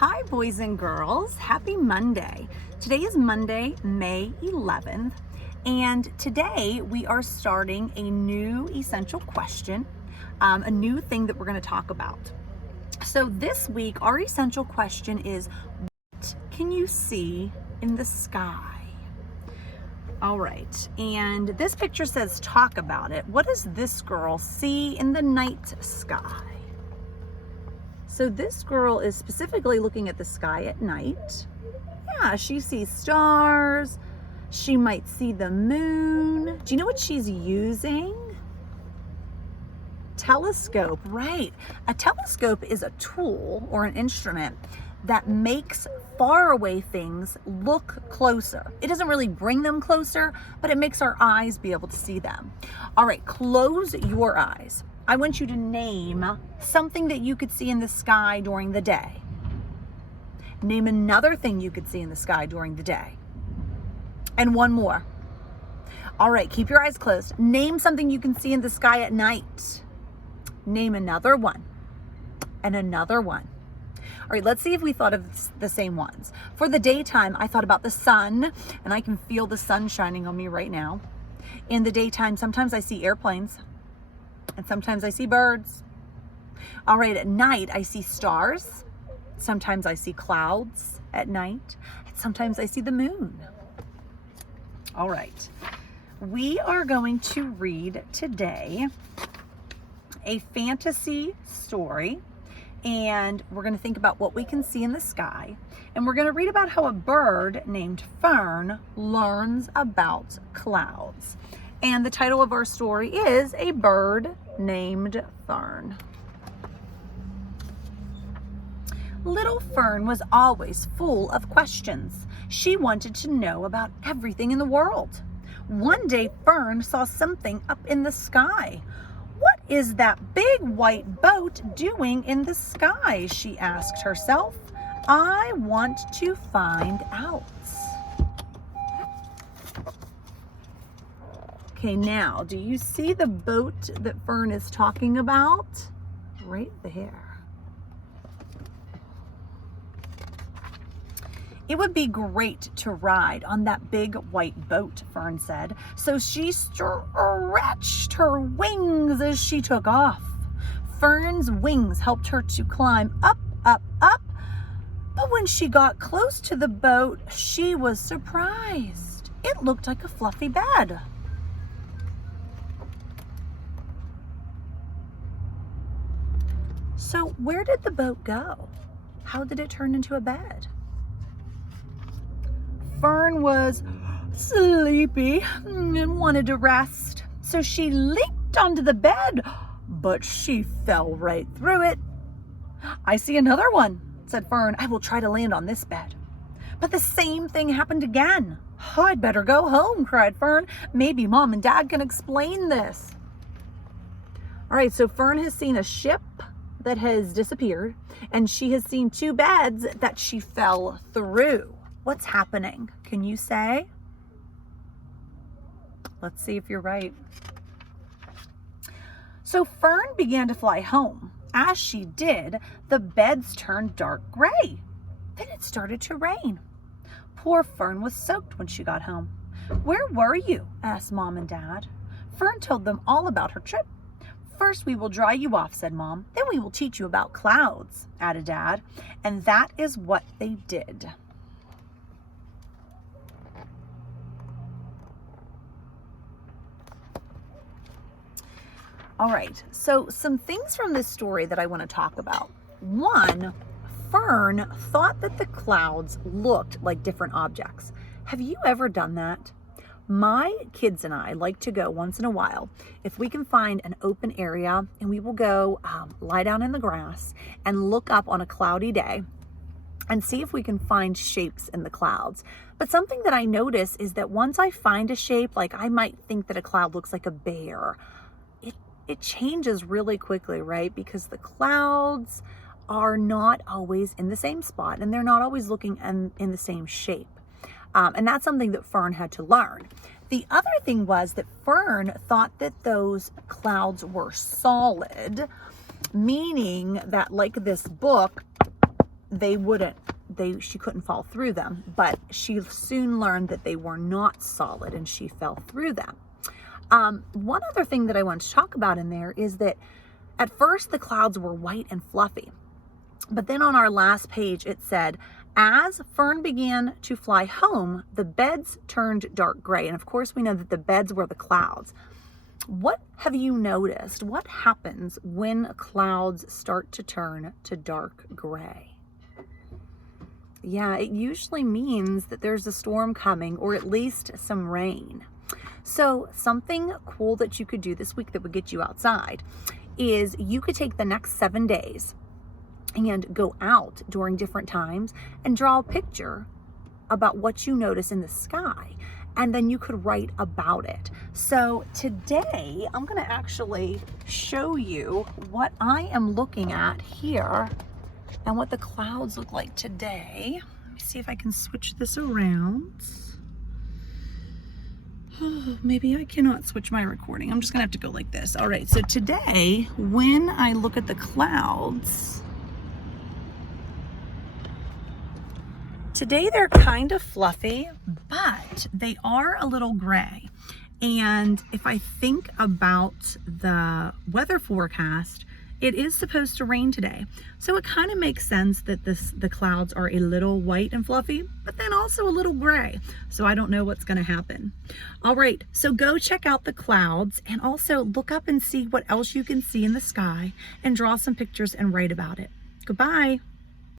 Hi, boys and girls. Happy Monday. Today is Monday, May 11th, and today we are starting a new essential question, a new thing that we're going to talk about. So this week, our essential question is, what can you see in the sky? All right, and this picture says talk about it. What does this girl see in the night sky? So this girl is specifically looking at the sky at night. Yeah, she sees stars. She might see the moon. Do you know what she's using? Telescope, right. A telescope is a tool or an instrument that makes faraway things look closer. It doesn't really bring them closer, but it makes our eyes be able to see them. All right, close your eyes. I want you to name something that you could see in the sky during the day. Name another thing you could see in the sky during the day. And one more. All right, keep your eyes closed. Name something you can see in the sky at night. Name another one. And another one. All right, let's see if we thought of the same ones. For the daytime, I thought about the sun, and I can feel the sun shining on me right now. In the daytime, sometimes I see airplanes. And sometimes I see birds. All right, at night, I see stars. Sometimes I see clouds at night. And sometimes I see the moon. All right, we are going to read today a fantasy story. And we're going to think about what we can see in the sky. And we're going to read about how a bird named Fern learns about clouds. And the title of our story is A Bird Named Fern. Little Fern was always full of questions. She wanted to know about everything in the world. One day, Fern saw something up in the sky. What is that big white boat doing in the sky? She asked herself. I want to find out. Okay, now, do you see the boat that Fern is talking about? Right there. It would be great to ride on that big white boat, Fern said. So she stretched her wings as she took off. Fern's wings helped her to climb up, up, up. But when she got close to the boat, she was surprised. It looked like a fluffy bed. So where did the boat go? How did it turn into a bed? Fern was sleepy and wanted to rest. So she leaped onto the bed, but she fell right through it. I see another one, said Fern. I will try to land on this bed. But the same thing happened again. I'd better go home, cried Fern. Maybe Mom and Dad can explain this. All right, so Fern has seen a ship that has disappeared, and she has seen two beds that she fell through. What's happening? Can you say? Let's see if you're right. So Fern began to fly home. As she did, the beds turned dark gray. Then it started to rain. Poor Fern was soaked when she got home. Where were you? Asked Mom and Dad. Fern told them all about her trip. First, we will dry you off, said Mom. Then we will teach you about clouds, added Dad. And that is what they did. All right, so some things from this story that I want to talk about. One, Fern thought that the clouds looked like different objects. Have you ever done that? My kids and I like to go once in a while, if we can find an open area, and we will go lie down in the grass and look up on a cloudy day and see if we can find shapes in the clouds. But something that I notice is that once I find a shape, like I might think that a cloud looks like a bear, it changes really quickly, right? Because the clouds are not always in the same spot, and they're not always looking in the same shape. And that's something that Fern had to learn. The other thing was that Fern thought that those clouds were solid, meaning that like this book she couldn't fall through them, but she soon learned that they were not solid and she fell through them. One other thing that I want to talk about in there is that at first the clouds were white and fluffy, but then on our last page it said, as Fern began to fly home, the beds turned dark gray. And of course we know that the beds were the clouds. What have you noticed? What happens when clouds start to turn to dark gray? Yeah, it usually means that there's a storm coming, or at least some rain. So something cool that you could do this week that would get you outside is you could take the next 7 days and go out during different times and draw a picture about what you notice in the sky. And then you could write about it. So today I'm going to actually show you what I am looking at here and what the clouds look like today. Let me see if I can switch this around. Oh, maybe I cannot switch my recording. I'm just gonna have to go like this. All right, so today when I look at the clouds, today they're kind of fluffy, but they are a little gray. And if I think about the weather forecast, it is supposed to rain today. So it kind of makes sense that the clouds are a little white and fluffy, but then also a little gray. So I don't know what's gonna happen. All right, so go check out the clouds and also look up and see what else you can see in the sky and draw some pictures and write about it. Goodbye.